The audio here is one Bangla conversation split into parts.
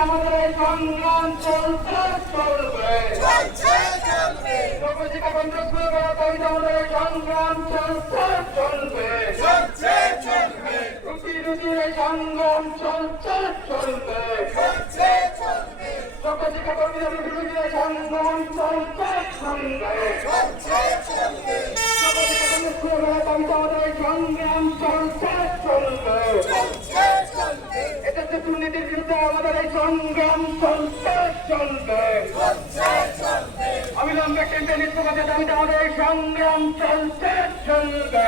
আমাদের এই সংগ্রাম চলতে চলবে লোকশিক্ষা কেন্দ্র শুরু করা তাই আমাদের এই সংগ্রাম চলতে চলবে রুটি রুটির এই সংগ্রাম চলতে চলবে চলবে। সংগ্রাম চলছে চলবে। অবিলম্বে কেন্দ্রে নিষ্পক্ষের দাবিতে আমাদের এই সংগ্রাম চলছে চলবে।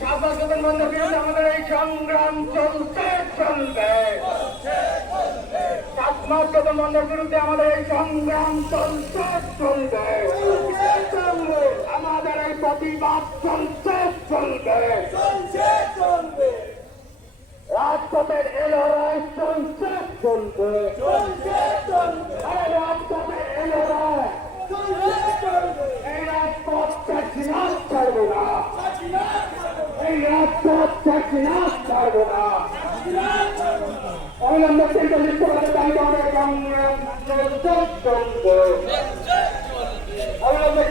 শাসক বন্ধের বিরুদ্ধে আমাদের এই সংগ্রাম চলছে চলবে। শাসক বন্ধের বিরুদ্ধে আমাদের এই সংগ্রাম চলছে চলবে। আমাদের এই প্রতিবাদ চলছে চলবে। রাজপথের এ লড়াই চলছে। চলবে আরে রাজপথের এ লড়াই এই রাজপথ চাচ্ছি না ছাড়বো না। এই রাজপথ চাচ্ছি ছাড়বো না। অবিলম্বে কেন্দ্র লিখতে পারে তাই আমাদের সংগ্রাম চলছে। চলবে অবিলম্বে